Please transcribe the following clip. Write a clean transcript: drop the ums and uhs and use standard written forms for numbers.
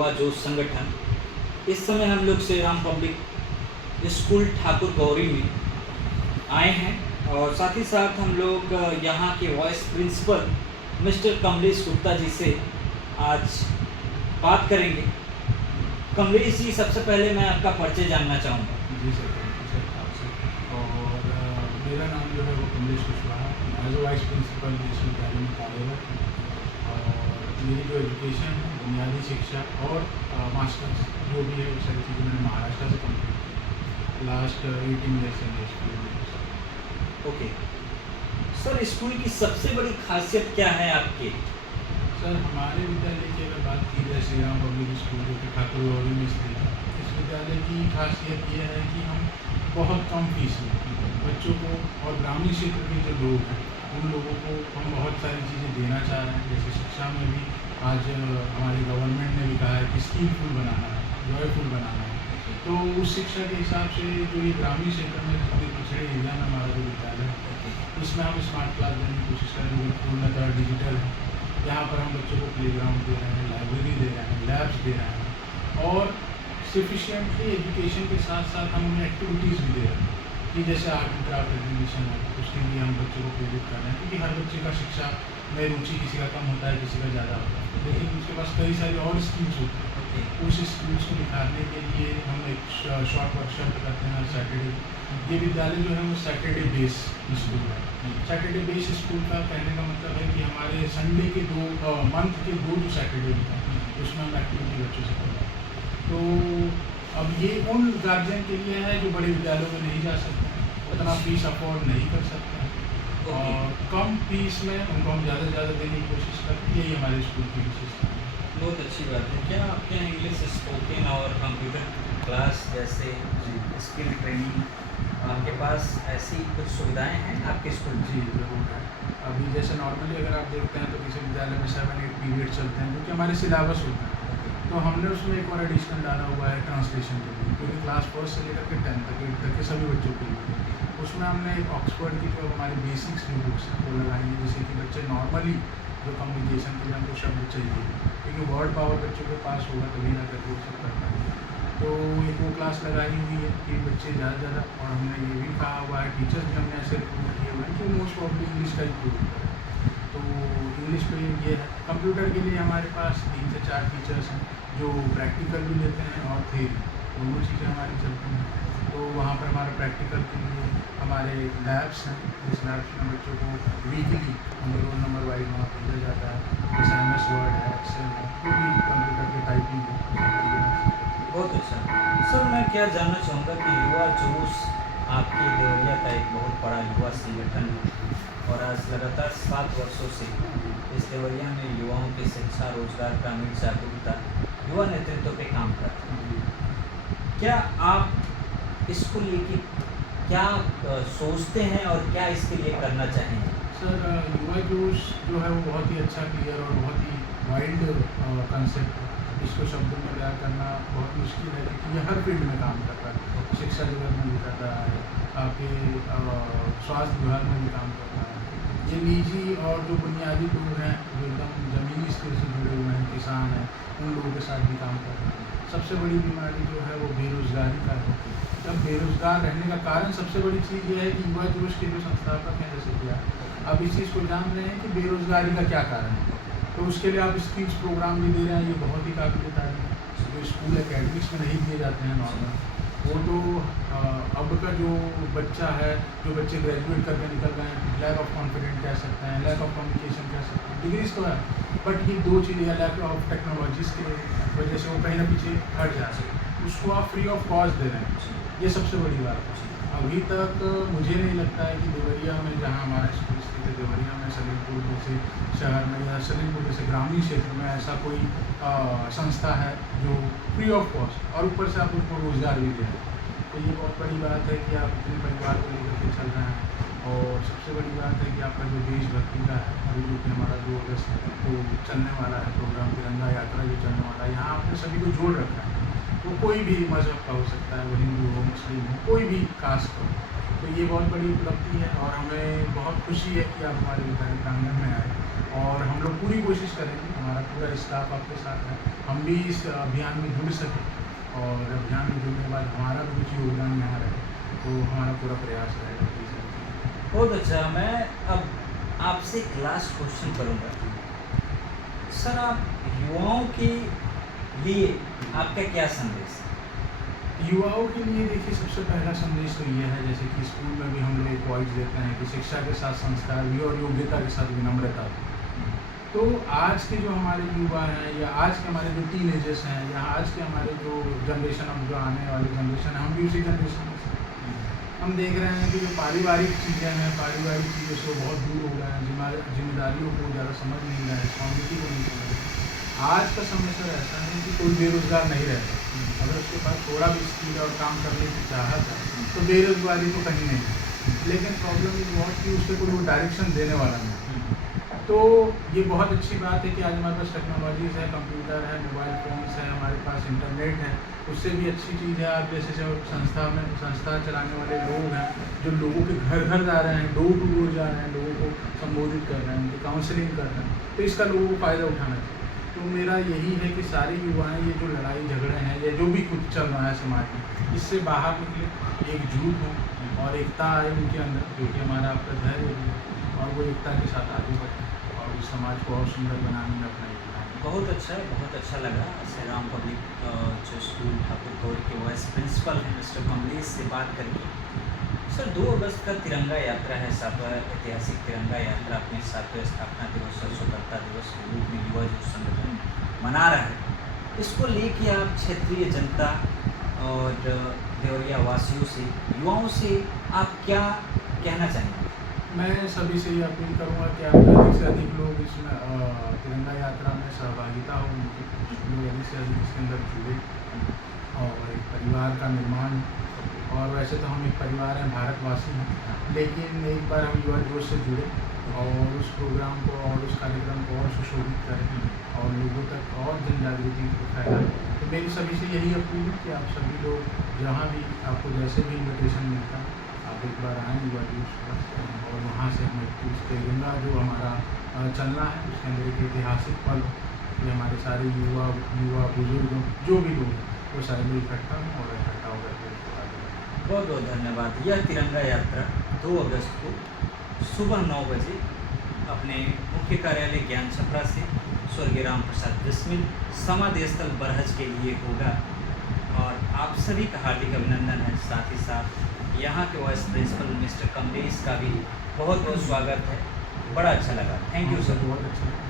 युवा जोश संगठन। इस समय हम लोग श्री राम पब्लिक स्कूल ठाकुर गौरी में आए हैं और साथ ही साथ हम लोग यहाँ के vice principal mister Kamlesh Gupta ji से आज बात करेंगे। कमलेश जी, सबसे पहले मैं आपका परिचय जानना चाहूँगा। जी सर, सर आपसे। और मेरा नाम जो है वो Kamlesh Kushwaha, as a vice principal विश्वविद्यालय में कार्यरत हूँ। और मेरी जो एजुकेशन है, बुनियादी शिक्षा और मास्टर्स जो भी है वो सारी चीज़ें मैंने महाराष्ट्र से कंप्लीट की लास्ट 18 ईयर से मैं स्कूल में। ओके सर, स्कूल की सबसे बड़ी खासियत क्या है आपके? सर, हमारे विद्यालय की अगर बात की जाए, श्री राम पब्लिक स्कूल जो कि ठाकुर गौरी में स्थित है, इस विद्यालय की खासियत ये है कि हम बहुत कम फीस में बच्चों को और ग्रामीण क्षेत्र के जो लोग हैं उन लोगों को हम बहुत सारी चीज़ें देना चाह रहे हैं। जैसे शिक्षा में भी आज हमारी गवर्नमेंट ने भी कहा है कि स्किलफुल बनाना है, जॉयफुल बनाना है। तो उस शिक्षा के हिसाब से जो ये ग्रामीण क्षेत्र में जितने पिछड़े एरिया में हमारा जो विद्यालय है उसमें हम स्मार्ट क्लास देने की कोशिश करेंगे। पूर्णतः डिजिटल है। यहाँ पर हम बच्चों को प्लेग्राउंड दे रहे हैं, लाइब्रेरी दे रहे हैं, लैब्स दे रहे हैं और सफिशिएंटली एजुकेशन के साथ साथ हम उन्हें एक्टिविटीज़ भी दे रहे हैं कि जैसे आर्ट एंड क्राफ्ट एग्जीबिशन है, उसके लिए हम बच्चों को प्रेरित कर रहे हैं। क्योंकि हर बच्चे का शिक्षा में रुचि किसी का कम होता है, किसी का ज़्यादा होता है, लेकिन उसके पास कई सारी और स्किल्स होती हैं। उस स्किल्स को निखारने के लिए हम एक शॉर्ट वर्कशॉप करते हैं हर सैटरडे। ये विद्यालय जो है वो सैटरडे बेस स्कूल है। सैटरडे बेस स्कूल का कहने का मतलब है कि हमारे संडे के मंथ के दो जो सैटरडे होते हैं उसमें हम एक्टिविटी बच्चों से करते हैं। तो अब ये उन गार्जियन के लिए है जो बड़े विद्यालयों में नहीं जा सकते हैं, उतना फीस अफोर्ड नहीं कर सकते हैं और कम फीस में उनको हम ज़्यादा से ज़्यादा देने की कोशिश करते हैं। यही हमारे स्कूल की विशेषता है। बहुत अच्छी बात है। क्या आपके यहाँ इंग्लिश स्पोकन और कंप्यूटर क्लास जैसे स्किल ट्रेनिंग आपके पास ऐसी कुछ सुविधाएं हैं आपके स्कूल में? जी ज़रूर है। अभी जैसे नॉर्मली अगर आप देखते हैं तो किसी विद्यालय में 7-8 पीरियड चलते हैं जो कि हमारे सिलेबस होता है। तो हमने उसमें एक और एडिशनल डाला हुआ है ट्रांसलेशन के लिए, क्योंकि क्लास 1 से लेकर के 10 तक 8 तक के सभी बच्चों के लिए। उसमें हमने एक ऑक्सफोर्ड की जो हमारी बेसिक्स की बुक्स हैं वो लगाई है, जिससे कि बच्चे नॉर्मली जो कम्युनिकेशन के लिए हमको शब्द चाहिए, क्योंकि वर्ड पावर बच्चों के पास होगा तभी ना करके वो सब कर पाएंगे। तो एक वो क्लास लगाई हुई है कि बच्चे ज़्यादा से ज़्यादा, और हमने ये भी कहा हुआ है, टीचर्स भी हमने ऐसे रिक्रूट किए हुए हैं कि मोस्ट प्रॉब्ली इंग्लिश का इम्प्रूव करें। तो इंग्लिश पे ये है। कंप्यूटर के लिए हमारे पास 3 से 4 टीचर्स हैं जो प्रैक्टिकल भी लेते हैं और थ्योरी, दोनों चीज़ें हमारी चलती हैं। तो वहाँ पर हमारा प्रैक्टिकल के लिए हमारे लैब्स हैं, जिस लैब्स में बच्चों को वीकली हमें रोल नंबर वाइज वहाँ पर दिया जाता है। जैसे MS वर्ड है, एक्सेल है, जो भी कंप्यूटर की टाइपिंग है। बहुत अच्छा सर, मैं क्या जानना चाहूँगा कि युवा जोश आपके देवरिया का एक बहुत बड़ा युवा संगठन है और आज लगातार 7 वर्षों से इस देवरिया में युवाओं की शिक्षा, रोजगार, ग्रामीण जागरूकता, युवा नेतृत्व पे काम करते हैं। क्या आप इसको लेके क्या सोचते हैं और क्या इसके लिए करना चाहेंगे? सर, युवा जोश जो है वो बहुत ही अच्छा, क्लियर और बहुत ही वाइल्ड कंसेप्ट है। इसको शब्दों में बयां करना बहुत मुश्किल है, क्योंकि ये हर फील्ड में काम कर रहा है। शिक्षा जगत में भी कर रहा है, आपके स्वास्थ्य विभाग में भी काम कर रहा है। ये निजी और जो बुनियादी लोग हैं जो एकदम ज़मीनी स्तर से जुड़े हुए हैं, किसान हैं, उन लोगों के साथ भी काम कर रहे हैं। सबसे बड़ी बीमारी जो है वो बेरोज़गारी का है। जब बेरोज़गार रहने का कारण सबसे बड़ी चीज़ ये है कि युवा जोश के जो संस्थापक हैं, जैसे किया अब इस चीज़ को जान रहे हैं कि बेरोज़गारी का क्या कारण है। तो उसके लिए आप स्किल्स प्रोग्राम भी दे रहे हैं, ये बहुत ही काबिल तारीफ़ है। जो स्कूल एकेडमिक्स में नहीं दिए जाते हैं नॉर्मल, वो तो अब का जो बच्चा है, जो बच्चे ग्रेजुएट करके निकल गए हैं, लैक ऑफ कॉन्फिडेंट कह सकते हैं, लैक ऑफ कम्युनिकेशन कह सकते हैं, डिग्रीज तो है, बट ये दो चीज़ें या लैक ऑफ टेक्नोलॉजीज़ के वजह से वो कहीं ना पीछे हट जा रहे हैं। उसको आप फ्री ऑफ कॉस्ट दे रहे हैं, ये सबसे बड़ी बात है। अभी तक मुझे नहीं लगता है कि देवरिया में, जहाँ हमारा स्कूल स्थित है, देवरिया में, सलीमपुर जैसे शहर में या सलीमपुर जैसे ग्रामीण क्षेत्र में ऐसा कोई संस्था है जो फ्री ऑफ कॉस्ट और ऊपर से आप उनको रोज़गार भी दे रहे हैं। तो ये बहुत बड़ी बात है कि आप अपने परिवार को लेकर के चल रहे हैं। और सबसे बड़ी बात है कि आपका जो देशभक्ति का है, अभी जो कि हमारा 2 अगस्त को चलने वाला है प्रोग्राम, तिरंगा यात्रा जो चलने वाला है, यहाँ आपने सभी को जोड़ रखा है। वो कोई भी मज़हब का हो सकता है, वो हिंदू हो, मुस्लिम हो, कोई भी कास्ट हो। तो ये बहुत बड़ी उपलब्धि है और हमें बहुत खुशी है कि आप हमारे विद्यालय प्रांगण में आए और हम लोग पूरी कोशिश करेंगे, हमारा पूरा स्टाफ आपके साथ है, हम भी इस अभियान में जुड़ सकें और अभियान में जुड़ने के बाद हमारा भी कुछ योगदान यहाँ रहे, तो हमारा पूरा प्रयास रहेगा कि ये सब चीज़ें। बहुत अच्छा। मैं अब आपसे एक लास्ट क्वेश्चन करूँगा। सर, आप युवाओं के लिए आपका क्या संदेश है? युवाओं के लिए देखिए, सबसे पहला संदेश तो ये है, जैसे कि स्कूल में भी हम लोग एक पॉइंट देते हैं कि शिक्षा के साथ संस्कार भी और योग्यता के साथ विनम्रता भी। तो आज के जो हमारे युवा हैं या आज के हमारे जो टीनेजर्स हैं या आज के हमारे जो जनरेशन, अब जो आने वाली जनरेशन है, हम भी उसी जनरेशन में से हैं। हम देख रहे हैं कि जो पारिवारिक चीज़ें हैं, पारिवारिक चीज़ों से वो बहुत दूर हो गए हैं, जिम्मेदारियों को ज़्यादा समझ नहीं रहे हैं, रिस्पॉन्सिबिलिटी को नहीं समझ रहे हैं। आज का समय सर ऐसा है कि कोई बेरोजगार नहीं रहता, अगर उसके पास थोड़ा भी स्किल और काम करने की चाहत है तो बेरोजगारी तो कहीं नहीं है। लेकिन प्रॉब्लम ये बहुत कि उसके कोई वो डायरेक्शन देने वाला नहीं। तो ये बहुत अच्छी बात है कि आज हमारे पास टेक्नोलॉजीज़ है, कंप्यूटर है, मोबाइल फ़ोन्स है, हमारे पास इंटरनेट है। उससे भी अच्छी चीज़ है, आप जैसे जो संस्था चलाने वाले लोग हैं, जो लोगों के घर घर जा रहे हैं, डोर टू डोर जा रहे हैं, लोगों को संबोधित कर रहे हैं, उनकी काउंसलिंग कर रहे हैं, तो इसका लोगों को फ़ायदा उठाना चाहिए। तो मेरा यही है कि सारे युवाएँ ये जो लड़ाई झगड़े हैं या जो भी कुछ चल रहा है समाज में, इससे बाहर निकले, एकजुट हों और एकता आए उनके अंदर, जो कि हमारा आपका धैर्य भी है, और वो एकता के साथ आगे बढ़ें और इस समाज को और सुंदर बनाने में अपना योगदान दें। बहुत अच्छा है, बहुत अच्छा लगा। श्री राम पब्लिक जो स्कूल ठाकुर कौर के वाइस प्रिंसिपल हैं मिस्टर कमलेश से बात करके। सर, 2 अगस्त का तिरंगा यात्रा है, 7वां ऐतिहासिक तिरंगा यात्रा अपने 7वें स्थापना दिवस और स्वतंत्रता दिवस के रूप में युवा जो संगठन मना रहा है, इसको लेके आप क्षेत्रीय जनता और देवरिया वासियों से, युवाओं से आप क्या कहना चाहेंगे? मैं सभी से ये अपील करूँगा कि आप अधिक से अधिक लोग इसमें तिरंगा यात्रा में सहभागिता हो, उनकी लोग अधिक से अधिक इसके अंदर जुड़े और एक परिवार का निर्माण हो। और वैसे तो हम एक परिवार हैं, भारतवासी हैं, लेकिन एक बार हम युवा जोश से जुड़े और उस प्रोग्राम को और उस कार्यक्रम को और सुशोभित करें और लोगों तक और जन जागृति को फैलाएं। तो मेरी सभी से यही अपील है कि आप सभी लोग जहाँ भी आपको जैसे भी इन्विटेशन मिलता है, आप एक बार आएँ युवा जोश पर और वहाँ से हम इस तिरंगा जो हमारा चलना है उसके अंदर एक ऐतिहासिक पल ये हमारे सारे युवा बुजुर्ग जो भी लोग हैं वो सारे लोग इकट्ठा हों और इकट्ठा होकर के इसको आगे बढ़ाएं। बहुत बहुत धन्यवाद। यह तिरंगा यात्रा 2 अगस्त को सुबह 9 बजे अपने मुख्य कार्यालय ज्ञान छपरा से स्वर्गीय राम प्रसाद बिस्मिल समाधि स्थल बरहज के लिए होगा और आप सभी का हार्दिक अभिनंदन है। साथ ही साथ यहाँ के वाइस प्रिंसिपल मिस्टर कमलेश का भी बहुत बहुत स्वागत है। बड़ा अच्छा लगा। Thank you sir. बहुत अच्छा।